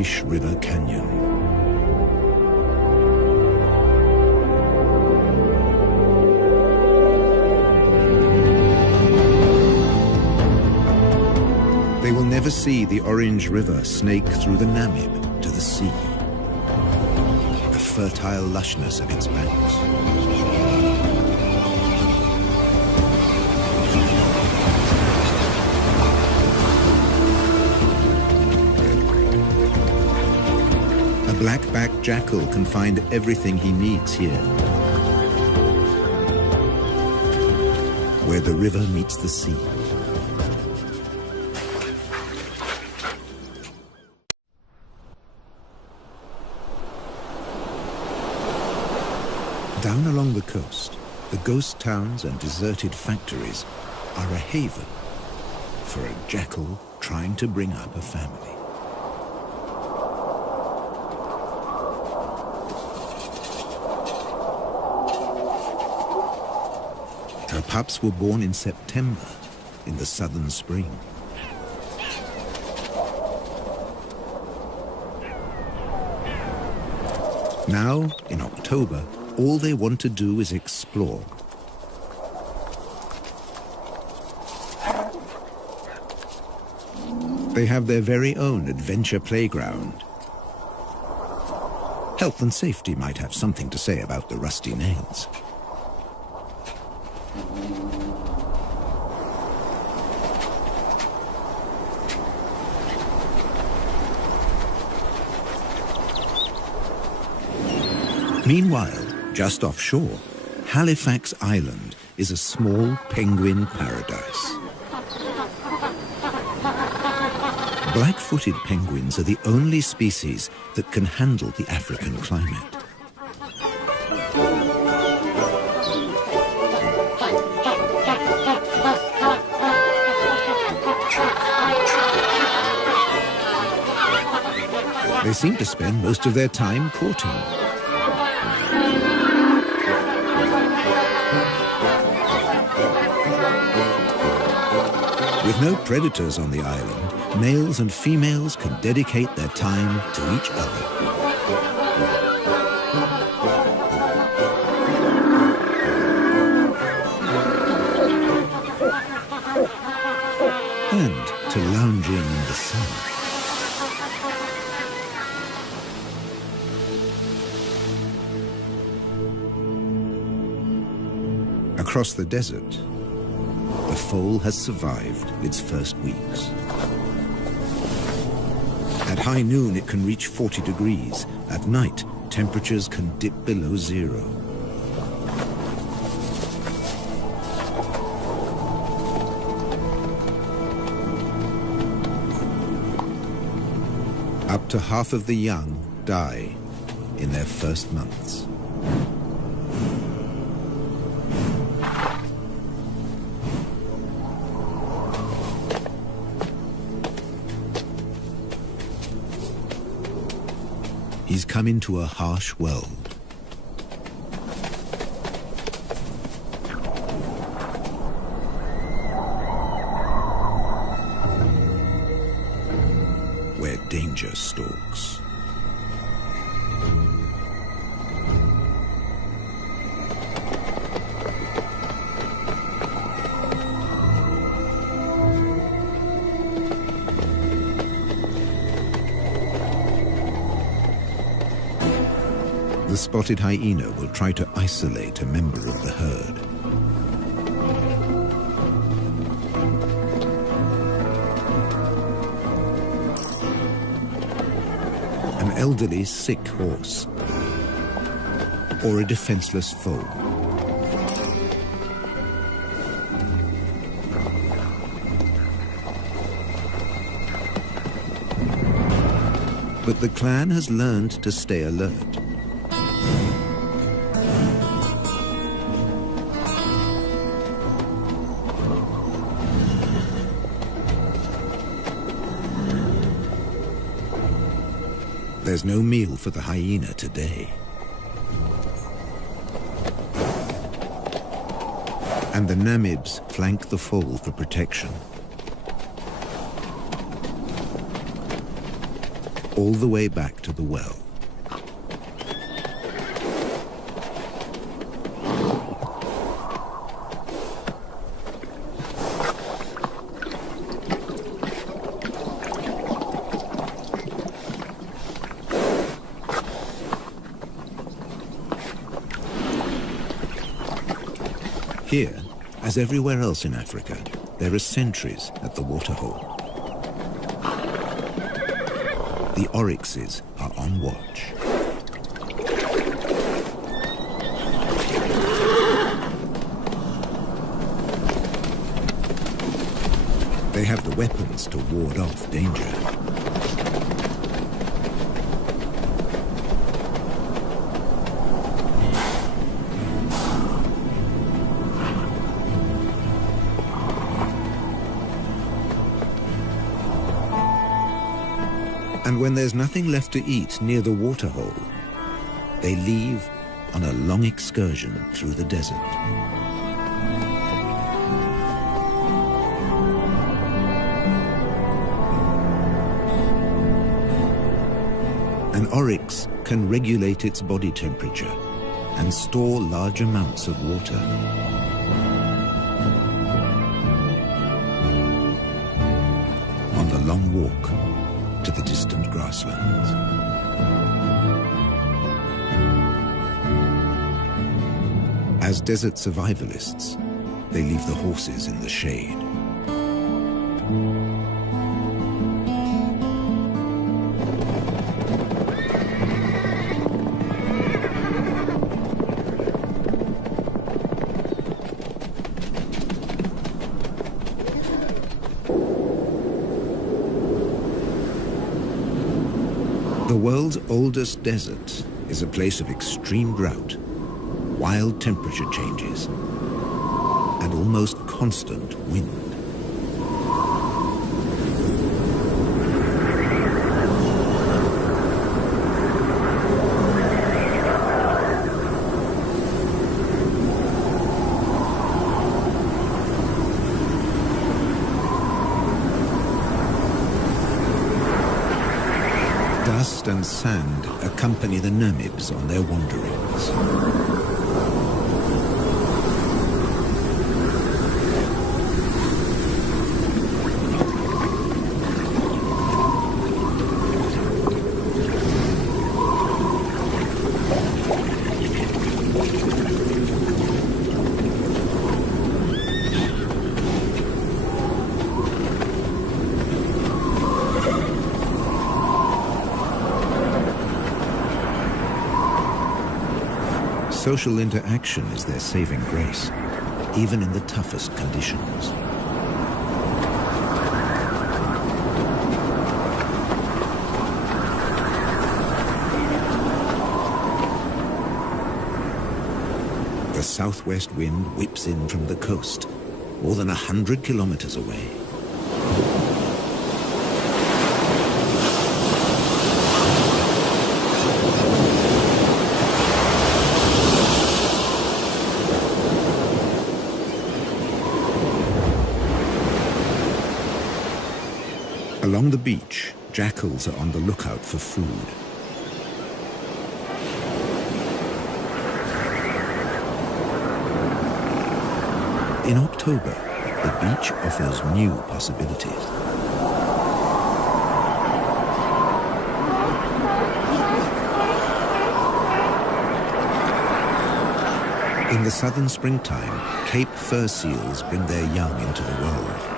Fish River Canyon. They will never see the Orange River snake through the Namib to the sea, the fertile lushness of its banks. A black-backed jackal can find everything he needs here, where the river meets the sea. Down along the coast, the ghost towns and deserted factories are a haven for a jackal trying to bring up a family. Her pups were born in September, in the southern spring. Now, in October, all they want to do is explore. They have their very own adventure playground. Health and safety might have something to say about the rusty nails. Meanwhile, just offshore, Halifax Island is a small penguin paradise. Black-footed penguins are the only species that can handle the African climate. They seem to spend most of their time courting. With no predators on the island, males and females can dedicate their time to each other. And to lounging in the sun. Across the desert, the foal has survived its first weeks. At high noon, it can reach 40 degrees. At night, temperatures can dip below zero. Up to half of the young die in their first months. He's come into a harsh world. Where danger stalks. The spotted hyena will try to isolate a member of the herd. An elderly, sick horse, or a defenseless foal. But the clan has learned to stay alert. There's no meal for the hyena today. And the Namibs flank the foal for protection. all the way back to the well. Here, as everywhere else in Africa, there are sentries at the waterhole. The oryxes are on watch. They have the weapons to ward off danger. And when there's nothing left to eat near the waterhole, they leave on a long excursion through the desert. An oryx can regulate its body temperature and store large amounts of water. On the long walk to the distant grasslands. As desert survivalists, they leave the horses in the shade. The world's oldest desert is a place of extreme drought, wild temperature changes, and almost constant wind. Dust and sand accompany the Namibs on their wanderings. Social interaction is their saving grace, even in the toughest conditions. The southwest wind whips in from the coast, more than 100 kilometers away. Along the beach, jackals are on the lookout for food. In October, the beach offers new possibilities. In the southern springtime, Cape fur seals bring their young into the world.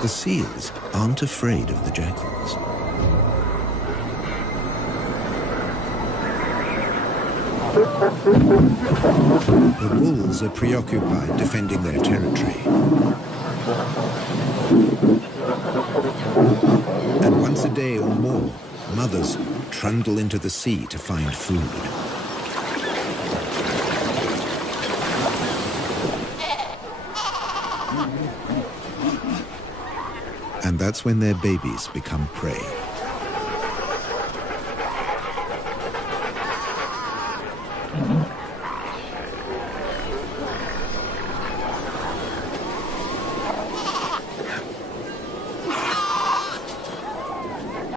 The seals aren't afraid of the jackals. The wolves are preoccupied defending their territory. And once a day or more, mothers trundle into the sea to find food. And that's when their babies become prey.